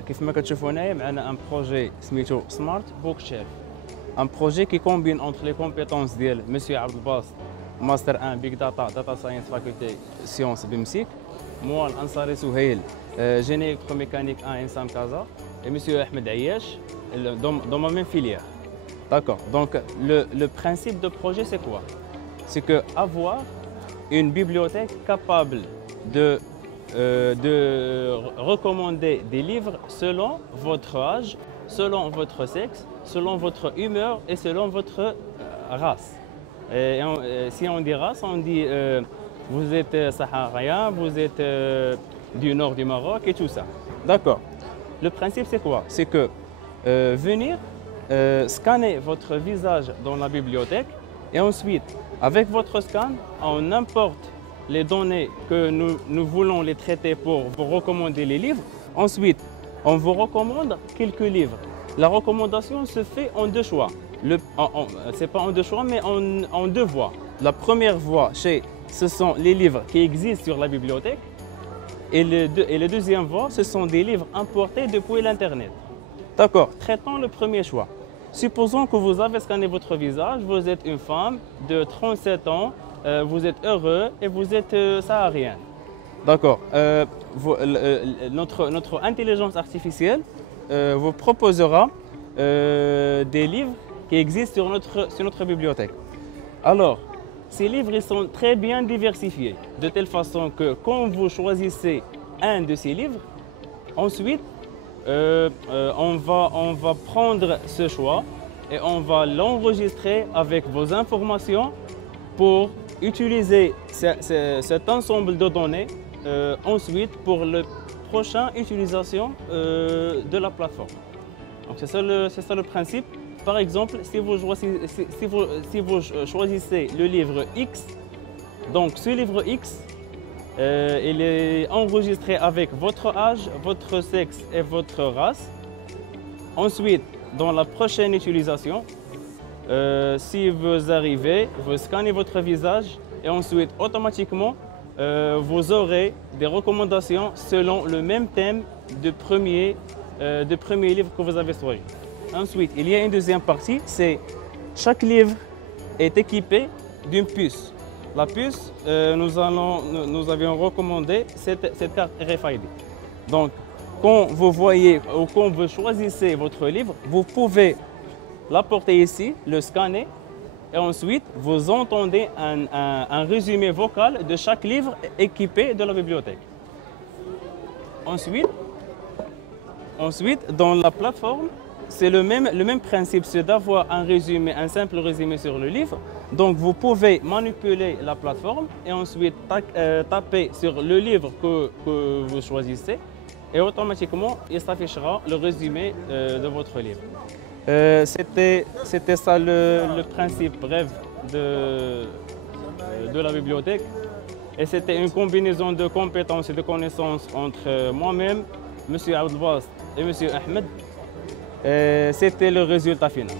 كيف ما كتشوفوا هنايا معنا ان بروجي سميتو سمارت بوك شيلف. ان بروجي كي كومبين اونتر لي كومبيتونس ديال مسيو عبد الباسط ماستر 1 بيك داتا ساينس فاكولتي سيونس بمسيك، moi الانصاري سهيل génie électromécanique 1 INSAM Casa, et monsieur Ahmed Ayash dans ma même filière. D'accord. Donc le principe de projet c'est quoi? C'est que avoir une bibliothèque capable de recommander des livres selon votre âge, selon votre sexe, selon votre humeur et selon votre race. Si on dit race, on dit vous êtes saharien, vous êtes du nord du Maroc et tout ça. D'accord. Le principe c'est quoi? C'est que venir scanner votre visage dans la bibliothèque et ensuite, avec votre scan, on importe les données que nous voulons les traiter pour vous recommander les livres. Ensuite, on vous recommande quelques livres. La recommandation se fait en deux choix. C'est pas en deux choix, mais en deux voies. La première voie, ce sont les livres qui existent sur la bibliothèque. Et la deuxième voie, ce sont des livres importés depuis l'Internet. D'accord, traitons le premier choix. Supposons que vous avez scanné votre visage, vous êtes une femme de 37 ans, vous êtes heureux et vous êtes saharienne. D'accord. Notre intelligence artificielle vous proposera des livres qui existent sur notre bibliothèque. Alors, ces livres ils sont très bien diversifiés, de telle façon que quand vous choisissez un de ces livres, ensuite, on va prendre ce choix et on va l'enregistrer avec vos informations pour utiliser cet ensemble de données ensuite pour la prochaine utilisation de la plateforme. Donc c'est ça le principe. Par exemple, si vous choisissez le livre X, donc ce livre X, il est enregistré avec votre âge, votre sexe et votre race. Ensuite, dans la prochaine utilisation, si vous arrivez, vous scannez votre visage et ensuite, automatiquement, vous aurez des recommandations selon le même thème de premier livre que vous avez choisi. Ensuite, il y a une deuxième partie, c'est chaque livre est équipé d'une puce. La puce, nous avions recommandé cette carte RFID. Donc, quand vous voyez ou quand vous choisissez votre livre, vous pouvez l'apporter ici, le scanner, et ensuite vous entendez un résumé vocal de chaque livre équipé de la bibliothèque. Ensuite, dans la plateforme, c'est le même principe, c'est d'avoir un simple résumé sur le livre. Donc vous pouvez manipuler la plateforme et ensuite taper sur le livre que vous choisissez et automatiquement il s'affichera le résumé de votre livre. C'était ça le principe bref de la bibliothèque. Et c'était une combinaison de compétences et de connaissances entre moi-même, M. Abdelbast et M. Ahmed. C'était le résultat final.